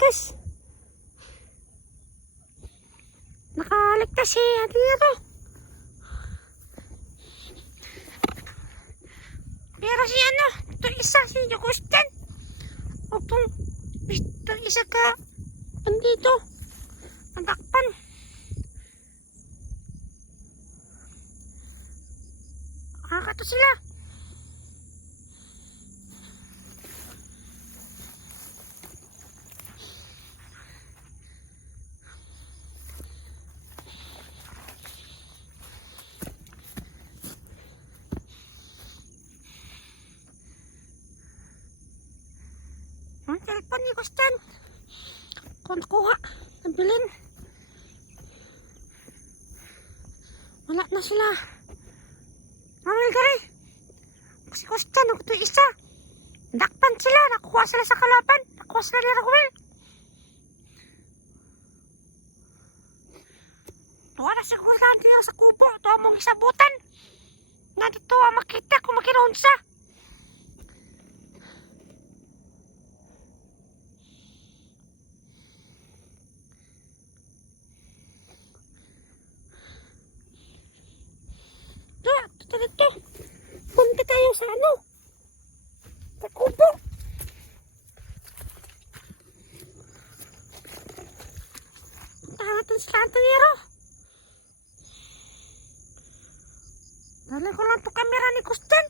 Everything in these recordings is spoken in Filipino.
nakaligtas. Nakaligtas si Hatero. Pero si ano, itong isa, si Jocostan. Itong isa ka, andito. Nadakpan. Nakakato sila. Ang telepon ni Gustan. Kung kuha, nabilin. Wala na sila. Mamil ka rin. Si Gustan, ako ito isa. Dakpan sila, nakuha sila sa kalaban. Nakuha sila ni Raguel. Tuwa na siguro lang dito sa kubo. Tuwa mong isabutan. Nandito makita kung makinunsa. Dito. Punta tayo sa ano? Sa kubo. Puntahan natin sila Antonero. Dali ko lang ito kamera ni Gustan.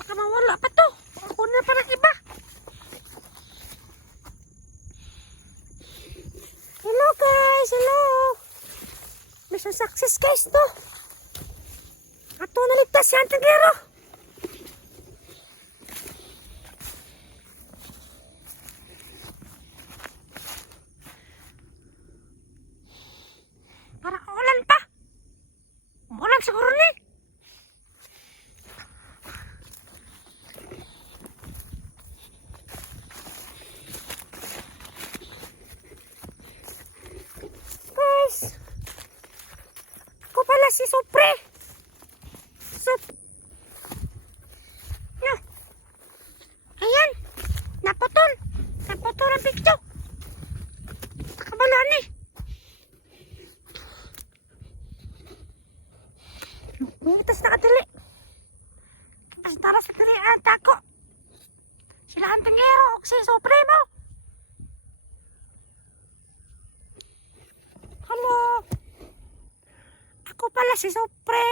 Baka mawala pa to. Ako na pa ng iba. Hello guys. Hello. Mission success guys to. Ato naligtas si Antonero. Parang ulan pa. Ulan siguro ni. Guys. Ako pala si Supre. Ayan, naputol ang picto. Nakabalaan eh. Itas na kadali. Itas tara sa kadali ang tako. Sila ang Antonero o si Supremo. Hello. Ako pala si Supre.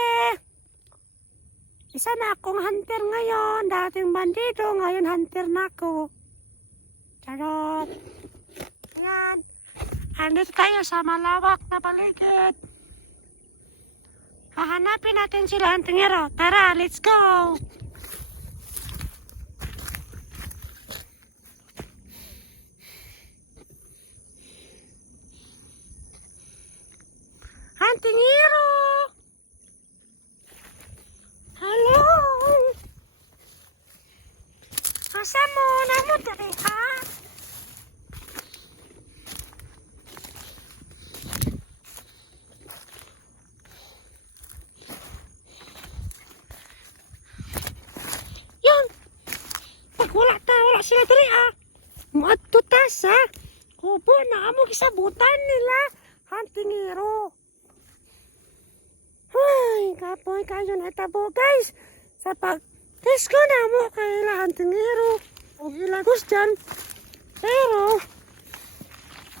Isa na akong hunter ngayon. Dating bandido, ngayon hunter na ako. Charot. Ayan. Andito tayo sa malawak na paligid. Hahanapin natin sila Antonero. Tara, let's go! Antonero! Hello! Asa mo? Namo dali ha? Yan! Pag wala sila dali ha? Muadto ta sa kubo na amo gisabutan nila Antonero. Ay, kapoy kayo na tabo guys. Sa pag-test ko na mo kay Antonero o ilagos dyan. Pero,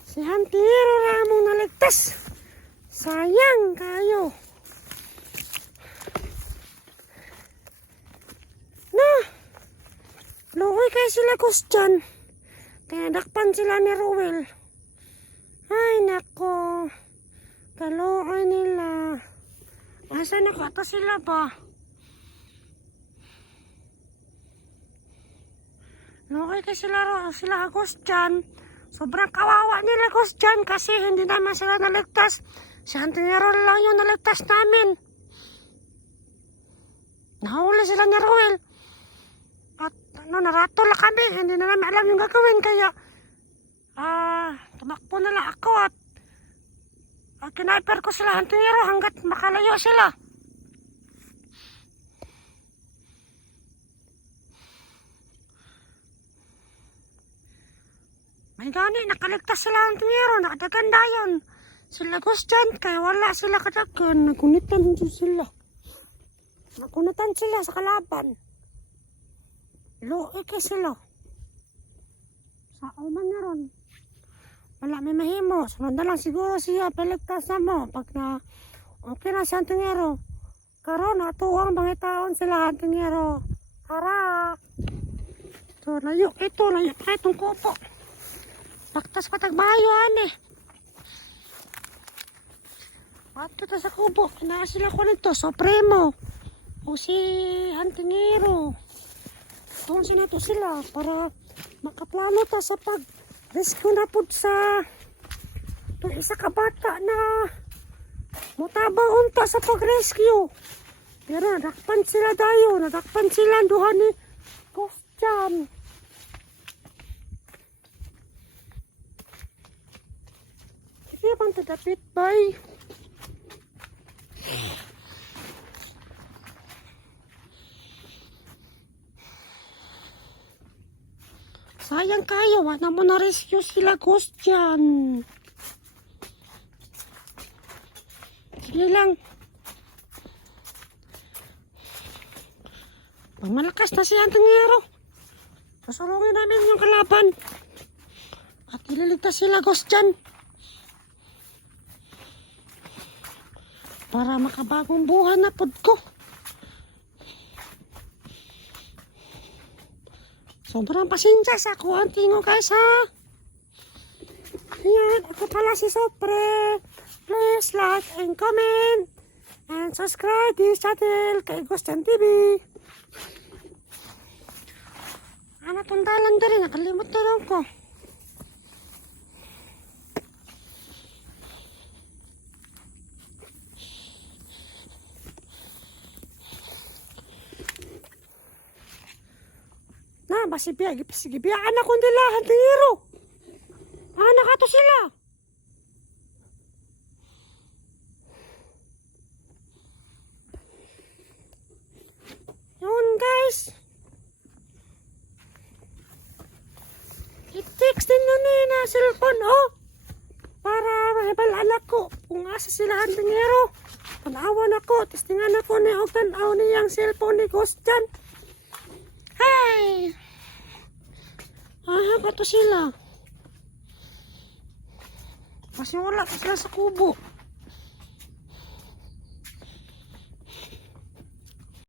si Antonero na mong naligtas. Sayang kayo. Na, luoy kayo sila gos dyan. Tinadakpan sila ni Rowel. Ay, nako. Kaluoy nila. Asa nakata sila ba? Lukay kay sila agos dyan. Sobrang kawawa nila agos dyan kasi hindi naman sila naligtas. Si Antonero lang yung naligtas namin. Nahuli sila ni Rowel. At naratol na kami. Hindi na namin alam yung gagawin kaya tumakbo na lang ako at kiniper ko sila Antonero hanggat makalayo sila. Ay gani, nakaligtas sila ang tingero, nakadaganda yun. Sila Gusjan, kaya wala sila kadagan. Nagunitan dyan sila. Nagunitan sila sa kalaban. Luiki sila. Sa uman na ron. Wala may mahimo. Sunod na lang siguro siya, paligtas na mo. Pag na, okay na siya ang tingero. Karon, atuwang mga taon sila ang tingero. Hara! So, layo ito, layo pa itong kupo. Paktas patagbayo, ane. Pato ta sa kubo, na sila ko nito, Supremo. O si Antingero. Doon sila to sila para makaplano ta sa pag-rescue na po sa itong isa ka bata na mutabang unta sa pag-rescue. Pero nadakpan sila dayo, nadakpan sila duha ni Gusjan. Sige bang tadapit, bay? Sayang kayo, wala mo na-rescue sila Gusjan. Sige lang. Pag malakas na si Antingero, pasulungin namin yung kalaban. At ililigtas sila Gusjan. Para makabagong buhay na pod ko. Sobrang pasensya sa ako ang tingo guys ha. Ayan, ako pala si Sopre. Please like and comment and subscribe this channel kay Gusjan TV. Ano tundalan din, nakalimot na lang ko. Na, sige biya, anak ko nila, Antingero. Anak ato sila. Yun guys. I-text din nyo na cellphone, oh. Para mahibal anak ko. Kung asa sila Antingero. Panawan ako, testingan ako ni Ogtan-aw niyang cellphone ni Gusjan. Hey! Ba to sila? Kasi wala sila sa kubo.